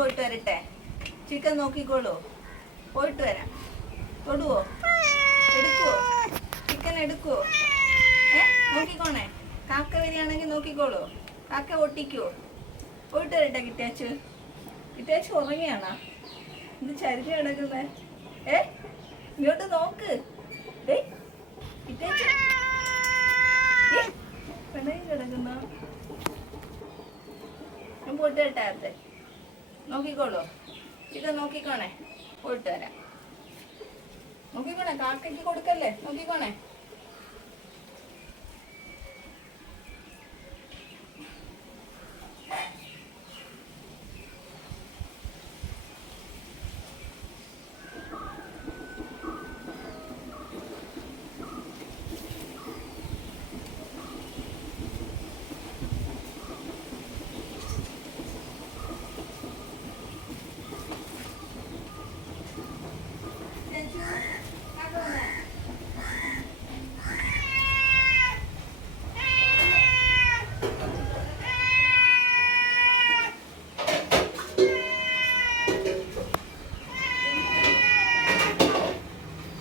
വരട്ടെ. ചിക്കൻ നോക്കിക്കോളൂ. പോയിട്ട് വരാം. തൊടുവോ? എടുക്കുവോ? ചിക്കൻ എടുക്കുവോ? ഏ നോക്കിക്കോണേ. കാക്ക വരികയാണെങ്കിൽ നോക്കിക്കോളൂ. കാക്ക ഒട്ടിക്കുവോ പോയിട്ട് വരട്ടെ കിട്ടിയാച്ച്. കിട്ടിയാച്ച് ഉറങ്ങിയാണോ? ഇത് ചരിഞ്ഞ് കിടക്കുന്നേ? ഏ ഇങ്ങോട്ട് നോക്ക്. കിറ്റാച്ചു പിണങ്ങി കിടക്കുന്ന? ഞാൻ പോയിട്ട് വരട്ടെ നോക്കിക്കോളൂ. ഇത് നോക്കിക്കോണേ. പോയിട്ട് വരാം. നോക്കിക്കോണേ കാക്കയ്ക്ക് കൊടുക്കല്ലേ? നോക്കിക്കോണേ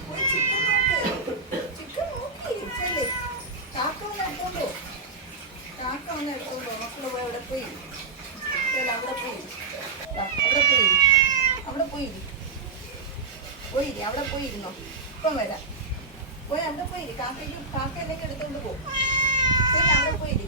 പോയി ചിക്കൻ നോക്ക്. ചിക്കൻ നോക്കി ചെല്ല്. കാക്ക വന്ന് എടുത്തോണ്ട് പോ. കാക്ക വന്ന് എടുത്തോണ്ട് പോ. മക്കൾ പോയി അവിടെ പോയി ഇരി. ചെല്ല്, അവിടെ പോയി ഇരി. ദാ, അവിടെ പോയി ഇരി. പോയിരി പോയി ഇരി, അവിടെ പോയിരുന്നോ? ഇപ്പൊ വരാം. പോയി അവിടെ പോയിരി കാക്കയ്ക്ക് കാക്കയിലേക്ക് എന്തൊക്കെ എടുത്തോണ്ട് പോ. ചെല്ല്, അവിടെ പോയി ഇരി.